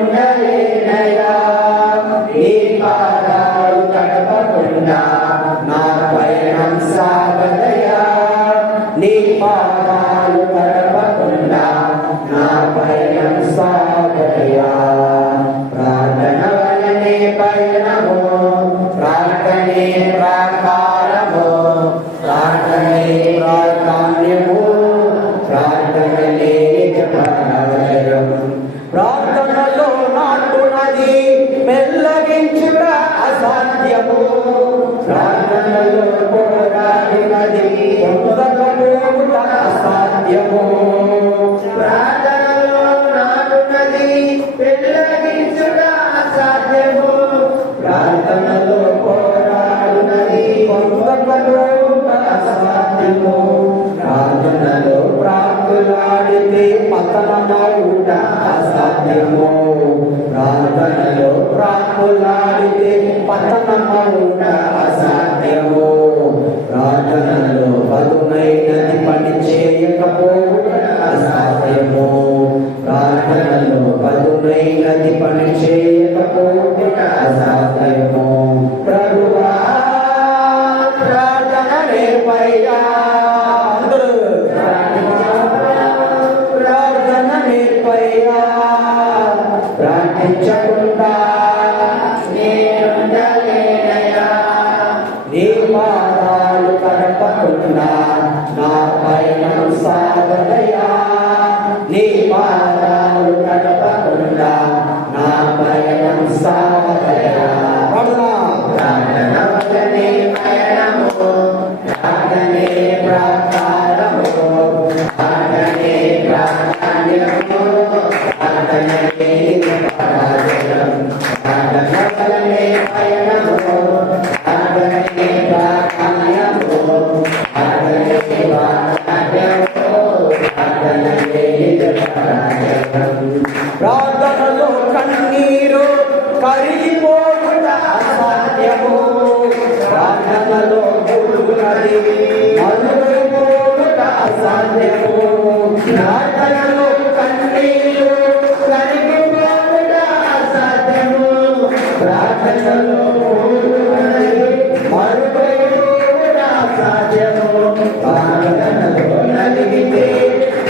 నేనుండలేనయ్యా నీ పాదాలు తడపకుండా నా పయనం సాగదయ్యా నీ పాదాలు తడపకుండా నా పయనం సాగదయ్యా ప్రార్థన వలనే పయనము ప్రార్థనే ప్రాకారము ప్రార్థనే ప్రాధాన్యము ప్రార్థనలే జపనవలయం ప్రార్థనలో నాటునది మెల్లగించుట అసాధ్యము ప్రార్థనలో పోరాడినది పొందకపోవుట అసాధ్యము ప్రార్థనలో నాటునది మెల్లగించుట అసాధ్యము ప్రార్థనలో పోరాడినది పొందకపోవుట అసాధ్యము ప్రార్థనలో ప్రార్థలాడితే పతనమవుట అసాధ్యము ప్రార్థనలో ప్రార్థలాడితే పతనమవుట అసాధ్యము ప్రార్థనలో పదునైనది పని చేయకపోవుట అసాధ్యము ప్రార్థనలో పదునైనది పని చేయకపోవుట అసాధ్యము ప్రభువా ప్రార్థన నేర్పయ్యా ప్రార్థన నేర్పయ్యా ప్రార్థించకుండా నేనుండలేనయ్యా నీ పాదాలు తడపకుండా నా పయనం సాగదయ్యా నీ పాదాలు తడపకుండా నా పయనం సాగదయ్యా ప్రార్థన వలనే పయనము ప్రార్థనే ప్రాకారము ప్రార్థనే ప్రాధాన్యము ప్రార్థనలే పరాజయం ప్రార్థన వలనే పయనము ప్రార్థనే ప్రాధాన్యము ప్రార్థనే ప్రాధాన్యము ప్రార్థనలే పరాజయం ప్రార్థనలో కన్నీరు కరిగిపోవుట అసాధ్యము ప్రార్థనలో పురుగునది మరుగైపోవుట అసాధ్యము ప్రార్థనలో కన్నీరు కరిగిపోవుట అసాధ్యము ప్రార్థనలో పురుగునది మరుగైపోవుట అసాధ్యము ప్రార్థనలో నలిగితే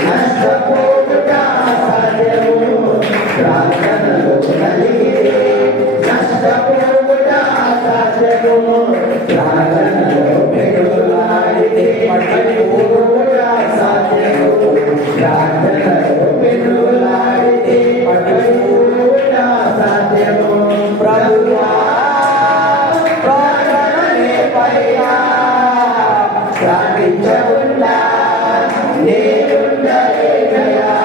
నష్టపోవుట అసాధ్యము ప్రార్థనలో నలిగితే నష్టపోవుట అసాధ్యము ప్రార్థనలో పెరుగులాడితే పడిపోవుట అసాధ్యము ప్రార్థనలో పెరుగులాడితే పడిపోవుట అసాధ్యము ప్రభువా ప్రార్థన నేర్పయ్యా ప్రార్థించకుండా నేనుండలేనయ్యా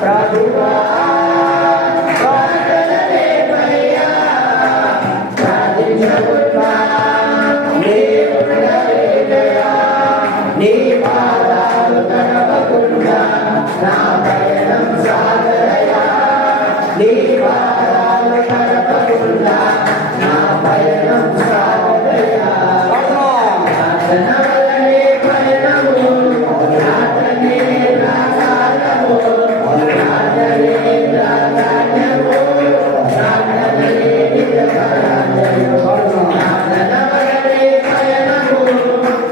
ప్రభువా ప్రార్థన నేర్పయ్యా ప్రార్థించకుండా నేనుండలేనయ్యా నీ పాదాలు తడపకుండా నా పయనం సాగదయ్యా నీ పాదాలు తడపకుండా నా పయనం సాగదయ్యా ప్రార్థన వలనే పయనము ప్రార్థనే ప్రాకారము ప్రార్థనే ప్రాధాన్యము ప్రార్థనలే పరాజయం ప్రార్థన వలనే పయనము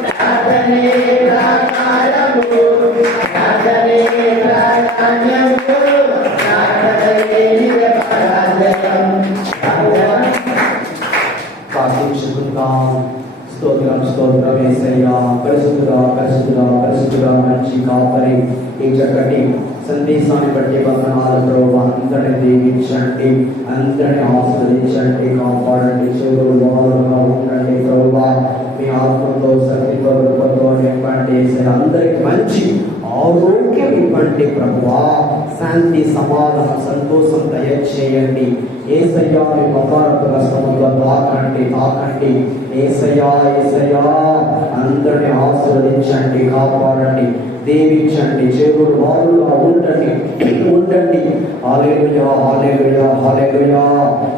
ప్రార్థనే ప్రాకారము ప్రార్థనే ప్రాధాన్యము ప్రార్థనలే పరాజయం ప్రార్థించుకుందాం. స్తోత్రం స్తోత్రం యేసయ్యా పరిశుద్ధుడా పరిశుద్ధుడా పరిశుద్ధుడా మంచి కాపరి ఈ చక్కటి సందేశాన్ని బట్టి వందనాలు ప్రభువా అందరిని దీవించండి అందరిని ఆస్వాదించండి కాపాడండి చెవులు వారుగా ఉండండి ప్రభువా మీ ఆత్మతో శక్తితో రూపంతో నింపండి అందరికి మంచి ఆరోగ్యం ఇవ్వండి ప్రభువా శాంతి సమాధానం సంతోషం దయచేయండి యేసయ్యా మీ బంగారపు కష్టములో తాకండి తాకండి యేసయ్యా యేసయ్యా అందరిని ఆశీర్వదించండి కాపాడండి దీవించండి చెవులు వారుగా ఉండండి ఉండండి హల్లెలూయా హల్లెలూయా హల్లెలూయా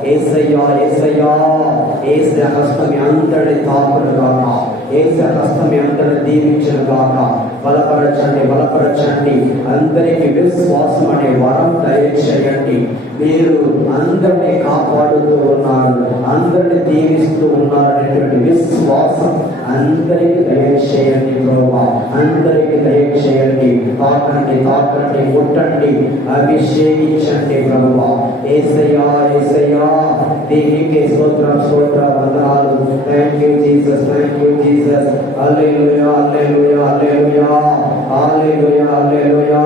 యేసయ్యా యేసయ్యా యేసయ్య హస్తం అందరిని తాకునుగాక యేసు హస్తం మీ అందరిని దీవించును గాక. బలపరచండి, బలపరచండి. అందరికీ విశ్వాసం అనే వరం దయచేయండి. మీరు అందరినీ కాపాడుతూ ఉన్నారు, అందరినీ దీవిస్తూ ఉన్నారు అనేటువంటి విశ్వాసం అందరికీ దయచేయండి ప్రభువా. అందరికీ దయచేయండి. తాకండి, తాకండి, ముట్టండి, అభిషేకించండి ప్రభువా. యేసయ్యా, యేసయ్యా, దేవునికే స్తోత్రం, స్తోత్ర వందనాలు. Thank you Jesus, thank you Jesus. Hallelujah, hallelujah, hallelujah, hallelujah, hallelujah.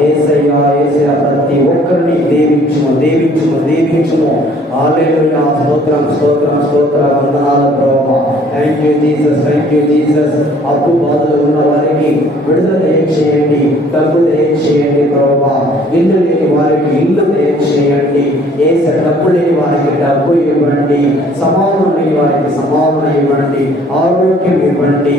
యేసయ్యా, యేసయ్యా, ప్రతి ఒక్కరిని దీవించుము, దీవించుము, దీవించుము. హల్లెలూయా, స్తోత్రం, స్తోత్రం, స్తోత్ర వందనాలు ప్రభువా. Thank you Jesus, thank you Jesus. అప్పు బాధలు ఉన్న వారికి విడుదల దయచేయండి, డబ్బు దయచేయండి ప్రభువా. ఇల్లు లేని వారికి ఇల్లు దయచేయండి. యేసు డబ్బు లేని వారికి డబ్బు ఇవ్వండి, సమాధానం లేని వారికి సమాధానం ఇవ్వండి, ఆరోగ్యం ఇవ్వండి.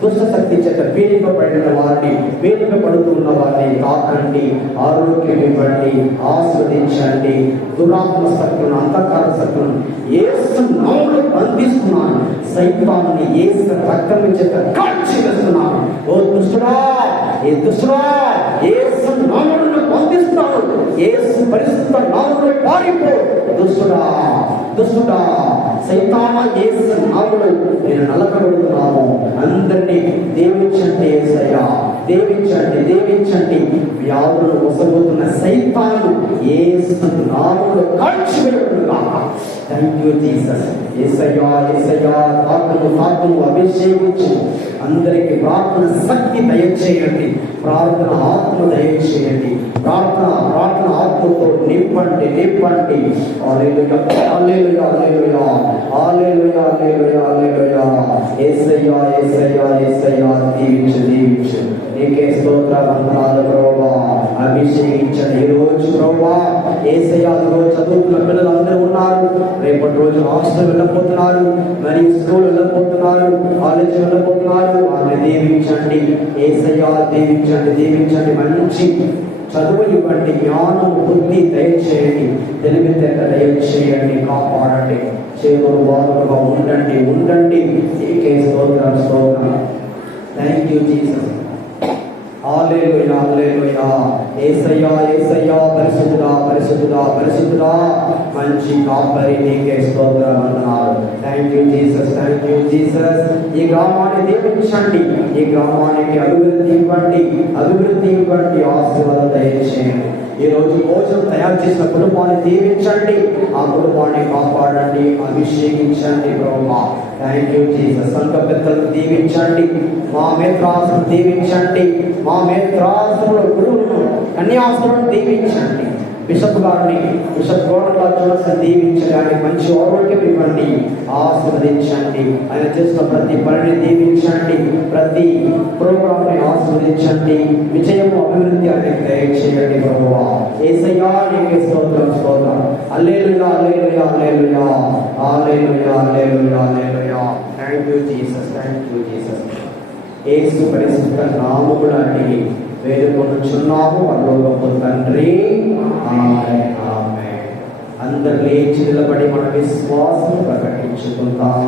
దుష్ట శక్తి చేత పీడింపబడిన వారిని, పీడింపబడుతున్న వారిని తాకండి, ఆరోగ్యం ఇవ్వండి, ఆస్వాదించండి. దురాత్మ శక్తులను, అంధకార శక్తులను యేసు నామములో బంధిస్తున్నాను. సైతాన్ని యేసు రక్తం చేత కాల్చి వేస్తున్నాను. ఓ దుష్టుడా, ఏ దుష్టుడా, యేసు నామములో బంధిస్తాను. యేసు పరిశుద్ధ నామములో పారిపో. దుష్టుడా, దుష్టుడా, సైతానా, యేసు నామములో నేను నలకబడుతున్నాను. అందరినీ దీవించండి యేసయ్యా, దీవించండి, దీవించండి. వ్యాధులు వసగుతున్న సైతాను యేసు నామములో కాల్చివేయుగాక. Thank you Jesus. యేసయ్యా, యేసయ్యా, తాకుము, తాకుము, అభిషేకించు. అందరికి ప్రార్థన శక్తి దయచేయండి, ప్రార్థన ఆత్మ దయచేయండి. ప్రార్థన ఆత్మతో నింపండి, నింపండి. హల్లెలూయా, hallelujah, hallelujah, hallelujah, hallelujah, hallelujah. యేసయ్యా, యేసయ్యా, యేసయ్యా, దీవించు, దీవించు. నీకే స్తోత్ర వందనాలు ప్రభువా. అభిషేకించండి ఈ రోజు ప్రభువా. యేసయ్యా, రోజు చదువుతున్న పిల్లలు అందరూ ఉన్నారు, రేపటి రోజు హాస్టల్ వెళ్ళబోతున్నారు, మరియు స్కూల్ వెళ్ళబోతున్నారు, కాలేజీ వెళ్ళబోతున్నారు. వారిని దీవించండి యేసయ్యా, దీవించండి, దీవించండి. మంచి చదువు ఇవ్వండి, జ్ఞానం, బుద్ధి దయచేయండి, తెలివితేట దయచేయండి, కాపాడండి. చేతులు బాధలుగా ఉండండి, ఉండండి. నీకే స్తోత్రం, స్తోత్రం. Thank you Jesus. Hallelujah, hallelujah. యేసయ్యా, యేసయ్యా, పరిశుద్ధుడా, పరిశుద్ధుడా, పరిశుద్ధుడా, మంచి కాపరి, నీకే స్తోత్ర వందనాలు. Thank you Jesus, thank you Jesus. ఈ గ్రామాన్ని దీవించండి, ఈ గ్రామానికి అభివృద్ధి ఇవ్వండి, అభివృద్ధి ఇవ్వండి, ఆశీర్వాదం దయచేయండి. ఈ రోజు భోజనం తయారు చేసిన కుటుంబాన్ని దీవించండి, ఆ కుటుంబాన్ని కాపాడండి, అభిషేకించండి ప్రభువా. Thank you Jesus. సంఘ పెద్దలను దీవించండి, మా మేత్రాసులను దీవించండి, మా మేత్రాసుల గురువులను, కన్యాసులను దీవించండి. బిషప్ గారిని, బిషప్ గోడలను దీవించడానికి మంచి ఆరోగ్యం ఇవ్వండి, ఆస్వాదించండి. ఆయన చేసిన ప్రతి పనిని దీవించండి, ప్రతి ప్రోగ్రామ్ ని ఆస్వాదించండి. విజయము, అభివృద్ధి అనేది దయచేయండి ప్రభువా. యేసయ్యా, నీకే స్తోత్రం, స్తోత్రం. Hallelujah, hallelujah, hallelujah, hallelujah, hallelujah, hallelujah. Thank you Jesus, thank you Jesus. Yesu పరిశుద్ధ నామములో అడిగి వేడుకొనుచున్నాము పరలోకపు తండ్రి, ఆమేన్, ఆమేన్. అందరు లేచి నిలబడి మన విశ్వాసం ప్రకటించుకుందాం.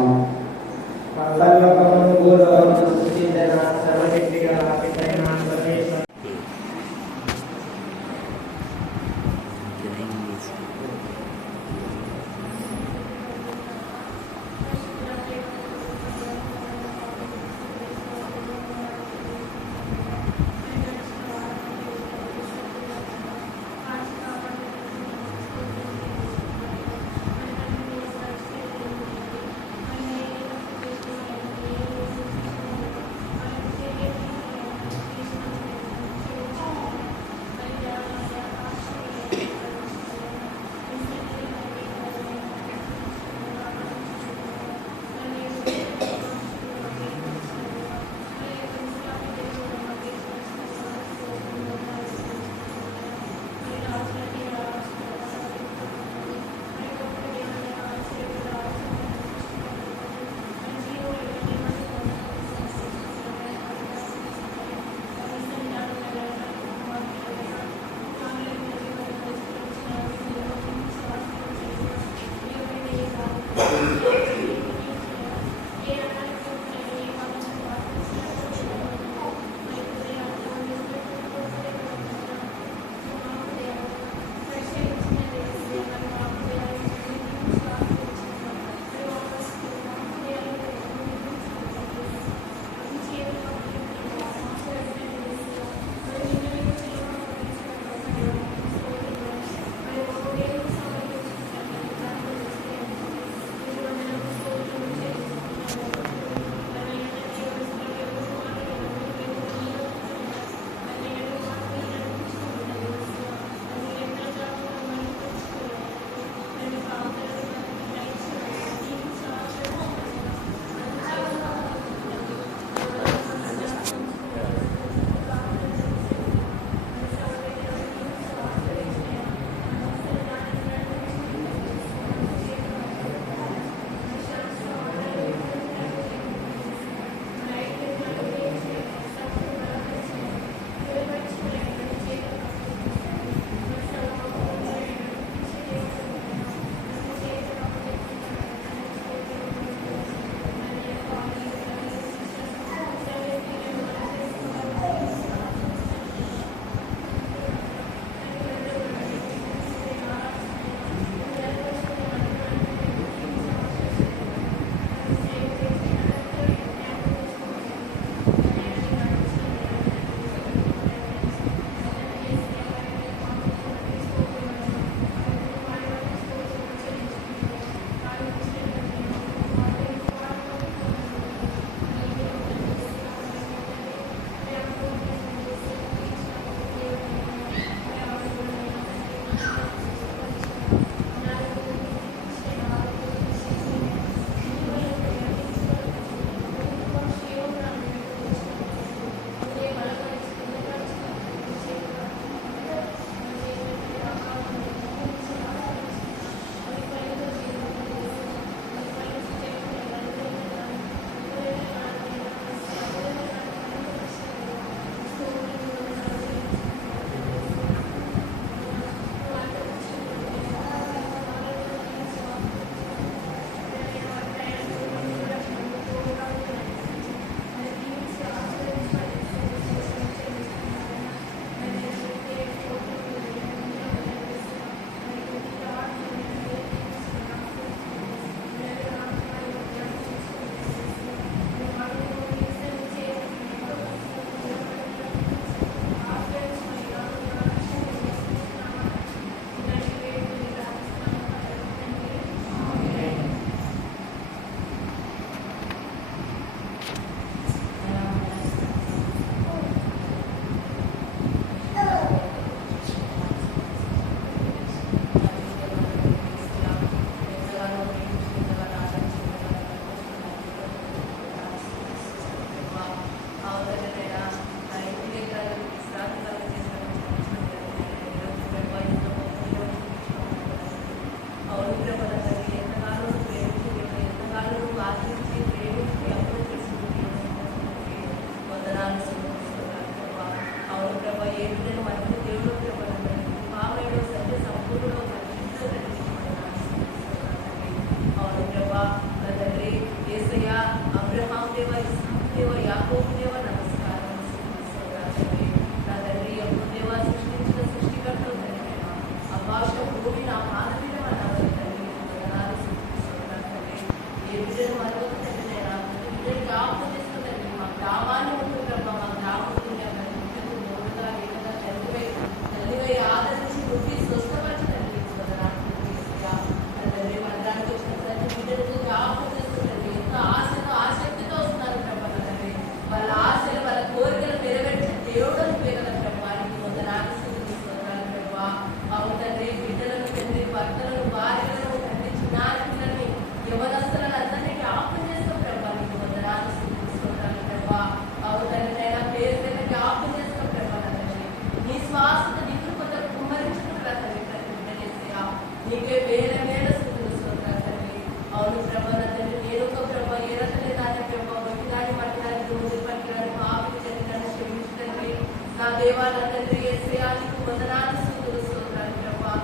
నీకే వేరే వేరే స్థుతులు స్తోత్రాలు తండ్రి. అవును ప్రభా నా తండ్రి, నేను ఒక ప్రభా ఏ రకమైన దాని ప్రభా బట్టి దాన్ని పట్టడానికి రోజు పట్టడానికి పాపి తండ్రి క్షమించండి నా దేవా నా తండ్రి. యేసయ్యా నీకు వందనాలు స్తుతులు స్తోత్రాలు ప్రభా.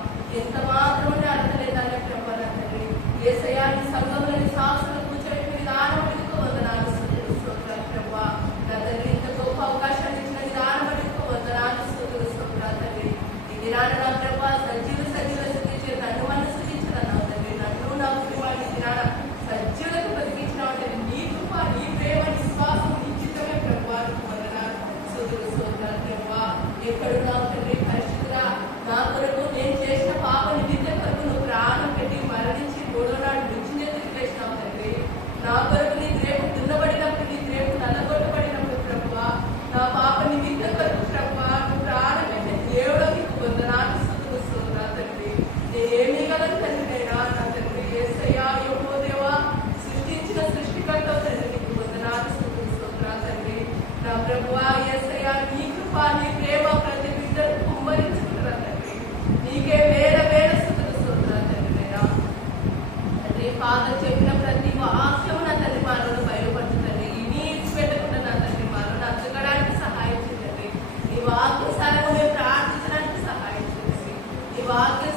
ఎంత మాత్రం అర్థలేదాన్ని ప్రభా నా తండ్రి. యేసయ్యా నీ సంఘంలోని సాక్షులు కూర్చోబెట్టిన విధానం బట్టి వందనాలు స్తుతులు స్తోత్రాలు ప్రభా నా తండ్రి. ఇంత గొప్ప అవకాశాన్ని ఇచ్చిన విధానం బట్టి వందనాలు స్తోత్రాలు తండ్రి. ఈ దినాన నా ప్రభా సజీవ స్థితించే నన్ను మనసుకించదన్నావు తండ్రి. నన్ను నా కుటుంబాన్ని దినాన సజీవులకు బతికించినావు తండ్రి. నీ కృప, నీ ప్రేమ, విశ్వాసం, నిశ్చితమే ప్రభా వందనాలు స్తోత్రాలు ప్రభా. ఎక్కడున్నావు తండ్రి పరిశుద్ధుడా, నా కొరకు నేను చేసిన పాప నిమిత్తం కొరకు నువ్వు ప్రాణం పెట్టి మరణించి మూడో నాడు మృత్యుంజయ వేసినావు తండ్రి. నా కొరకు నీ ద్రేపు దున్నబడినప్పుడు, నీ ద్రేపు నల్లగొట్టబడినప్పుడు ప్రభా, నా పాప నిమిత్తం కొరకు ప్రభా నువ్వు ప్రాణం పెట్టే దేవుడు నీకు వందనాలు స్తుతులు స్తోత్రాలు తండ్రి. నేనేమీ గలను తండ్రి నైనా నా తండ్రి. యేసయ్యా యెహోవా దేవా సృష్టించిన సృష్టికర్త తండ్రి నీకు వందనాలు స్తుతులు స్తోత్రాలు తండ్రి. నా ప్రభువా యేసయ్యా నీ కృప, నీ ప్రేమ ప్రతి బిడ్డను కుమ్మరించుకుంటున్నా తండ్రి. నీకే వేల వేల స్తుతులు స్తోత్రాలు తండ్రి నైనా తండ్రి. ఫాదర్ చెప్పిన ప్రతి వాక్యము నా తండ్రి మాలో బయలుపడుతుందండి. ఇవి పెట్టకుండా నా తండ్రి మాలో నచ్చగడానికి సహాయం చేయండి. ఈ వాక్య సారము మేము ప్రార్థించడానికి సహాయం చేయండి. ఈ వాక్య